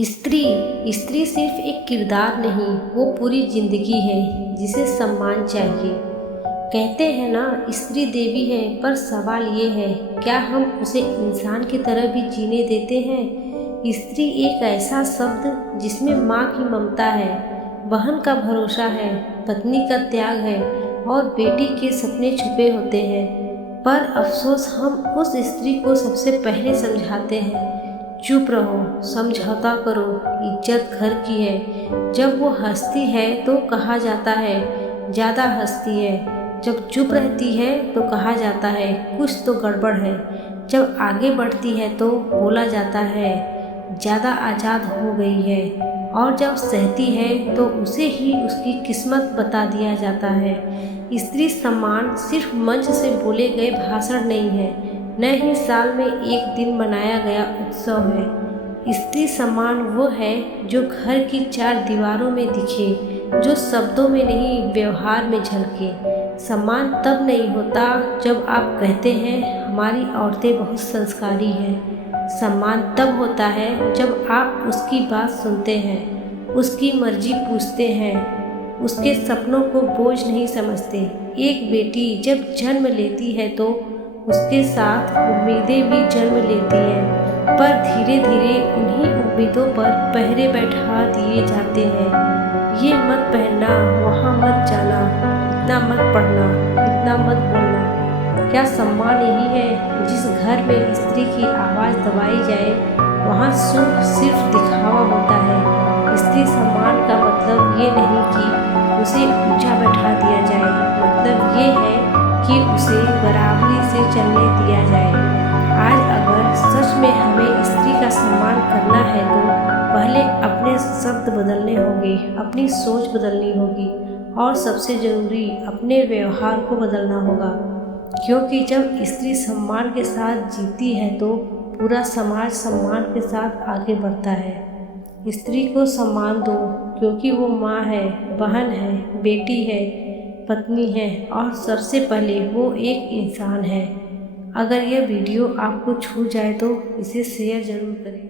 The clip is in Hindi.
स्त्री सिर्फ एक किरदार नहीं, वो पूरी जिंदगी है जिसे सम्मान चाहिए। कहते हैं ना, स्त्री देवी है, पर सवाल ये है, क्या हम उसे इंसान की तरह भी जीने देते हैं? स्त्री एक ऐसा शब्द जिसमें माँ की ममता है, बहन का भरोसा है, पत्नी का त्याग है और बेटी के सपने छुपे होते हैं। पर अफसोस, हम उस स्त्री को सबसे पहले समझाते हैं, चुप रहो, समझौता करो, इज्जत घर की है। जब वो हंसती है तो कहा जाता है ज़्यादा हंसती है, जब चुप रहती है तो कहा जाता है कुछ तो गड़बड़ है, जब आगे बढ़ती है तो बोला जाता है ज़्यादा आज़ाद हो गई है, और जब सहती है तो उसे ही उसकी किस्मत बता दिया जाता है। स्त्री सम्मान सिर्फ मंच से बोले गए भाषण नहीं है, न ही साल में एक दिन मनाया गया उत्सव है। स्त्री सम्मान वो है जो घर की चार दीवारों में दिखे, जो शब्दों में नहीं व्यवहार में झलके। सम्मान तब नहीं होता जब आप कहते हैं हमारी औरतें बहुत संस्कारी हैं। सम्मान तब होता है जब आप उसकी बात सुनते हैं, उसकी मर्जी पूछते हैं, उसके सपनों को बोझ नहीं समझते। एक बेटी जब जन्म लेती है तो उसके साथ उम्मीदें भी जन्म लेती हैं, पर धीरे धीरे उन्हीं उम्मीदों पर पहरे बैठा दिए जाते हैं। ये मत पहनना, वहाँ मत जाना, इतना मत पढ़ना, इतना मत बोलना। क्या सम्मान यही है? जिस घर में स्त्री की आवाज़ दबाई जाए वहाँ सुख सिर्फ दिखावा होता है। स्त्री सम्मान का मतलब ये नहीं कि उसे ऊंचा बैठा दिया जाए, मतलब ये है कि उसे बराबरी से चलने दिया जाए। आज अगर सच में हमें स्त्री का सम्मान करना है तो पहले अपने शब्द बदलने होंगे, अपनी सोच बदलनी होगी और सबसे ज़रूरी अपने व्यवहार को बदलना होगा। क्योंकि जब स्त्री सम्मान के साथ जीती है तो पूरा समाज सम्मान के साथ आगे बढ़ता है। स्त्री को सम्मान दो, क्योंकि वो माँ है, बहन है, बेटी है, पत्नी है और सबसे पहले वो एक इंसान है। अगर यह वीडियो आपको छू जाए तो इसे शेयर ज़रूर करें।